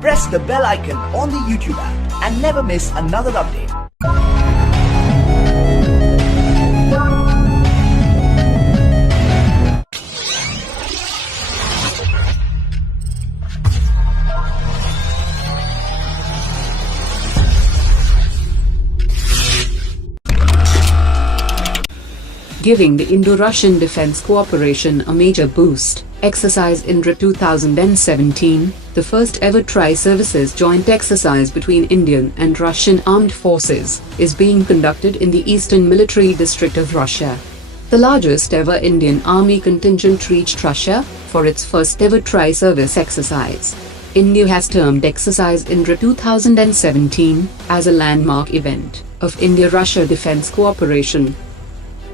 Press the bell icon on the YouTube app and never miss another update. Giving the Indo-Russian defense cooperation a major boost, Exercise Indra 2017, the first ever tri-services joint exercise between Indian and Russian armed forces, is being conducted in the Eastern Military District of Russia. The largest ever Indian Army contingent reached Russia for its first ever tri-service exercise. India has termed Exercise Indra 2017 as a landmark event of India-Russia defense cooperation.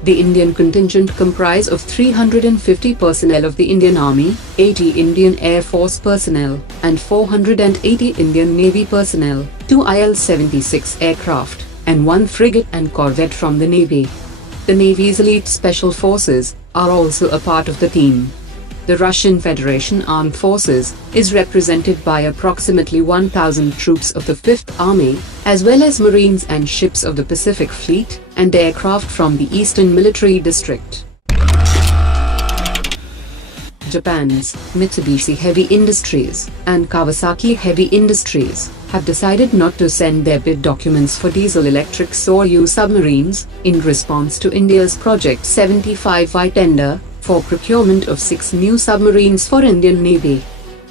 The Indian contingent comprised of 350 personnel of the Indian Army, 80 Indian Air Force personnel, and 480 Indian Navy personnel, 2 IL-76 aircraft, and 1 frigate and corvette from the Navy. The Navy's elite special forces are also a part of the team. The Russian Federation Armed Forces is represented by approximately 1,000 troops of the 5th Army, as well as Marines and ships of the Pacific Fleet, and aircraft from the Eastern Military District. Japan's Mitsubishi Heavy Industries and Kawasaki Heavy Industries have decided not to send their bid documents for diesel-electric Soryu submarines in response to India's Project 75I tender for procurement of 6 new submarines for Indian Navy.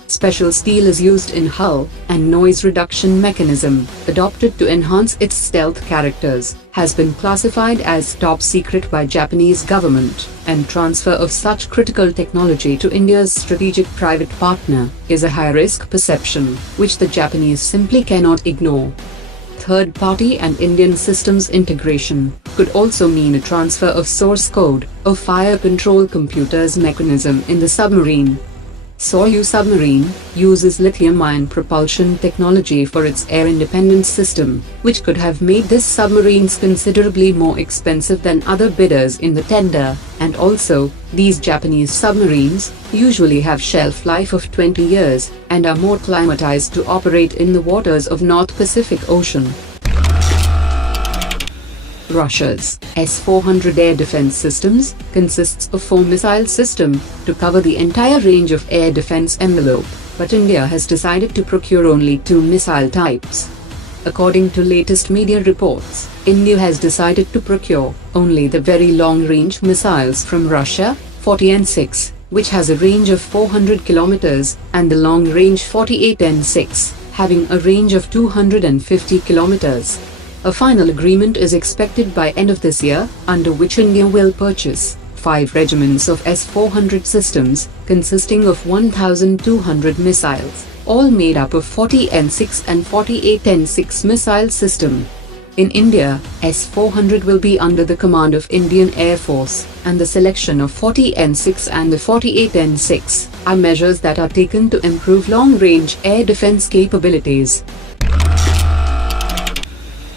Special steel is used in hull, and noise reduction mechanism, adopted to enhance its stealth characters, has been classified as top secret by Japanese government, and transfer of such critical technology to India's strategic private partner is a high-risk perception, which the Japanese simply cannot ignore. Third-party and Indian systems integration could also mean a transfer of source code of fire control computers mechanism in the submarine. Soryu submarine uses lithium-ion propulsion technology for its air-independent system, which could have made this submarines considerably more expensive than other bidders in the tender, and also, these Japanese submarines usually have shelf life of 20 years and are more climatized to operate in the waters of North Pacific Ocean. Russia's S-400 air defense systems consists of 4 missile systems to cover the entire range of air defense envelope, but India has decided to procure only 2 missile types. According to latest media reports, India has decided to procure only the very long-range missiles from Russia, 40N6, which has a range of 400 kilometers, and the long-range 48N6, having a range of 250 kilometers. A final agreement is expected by end of this year, under which India will purchase 5 regiments of S-400 systems, consisting of 1,200 missiles, all made up of 40N6 and 48N6 missile system. In India, S-400 will be under the command of Indian Air Force, and the selection of 40N6 and the 48N6 are measures that are taken to improve long-range air defense capabilities.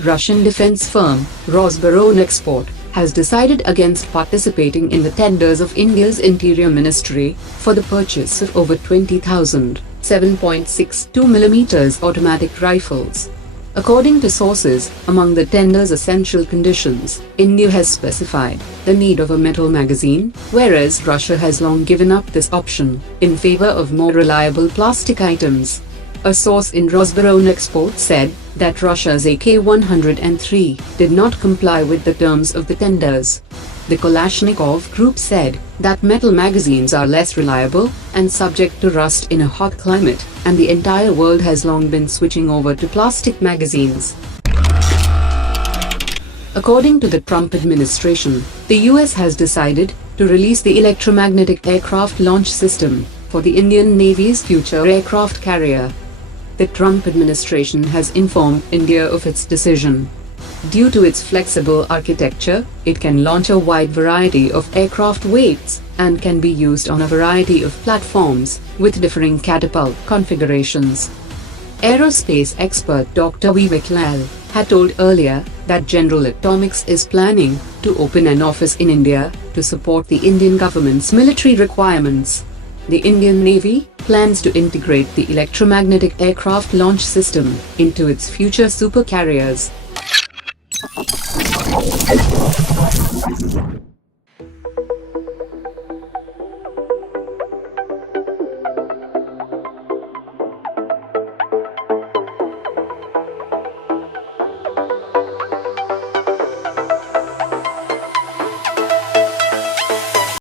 Russian defense firm Rosaboronexport has decided against participating in the tenders of India's Interior Ministry for the purchase of over 20,000 7.62mm automatic rifles. According to sources, among the tender's essential conditions, India has specified the need of a metal magazine, whereas Russia has long given up this option in favor of more reliable plastic items. A source in Rosaboronexport said that Russia's AK-103 did not comply with the terms of the tenders. The Kalashnikov group said that metal magazines are less reliable and subject to rust in a hot climate, and the entire world has long been switching over to plastic magazines. According to the Trump administration, the US has decided to release the electromagnetic aircraft launch system for the Indian Navy's future aircraft carrier. The Trump administration has informed India of its decision. Due to its flexible architecture, it can launch a wide variety of aircraft weights and can be used on a variety of platforms with differing catapult configurations. Aerospace expert Dr. Vivek Lal had told earlier that General Atomics is planning to open an office in India to support the Indian government's military requirements. The Indian Navy plans to integrate the electromagnetic aircraft launch system into its future supercarriers.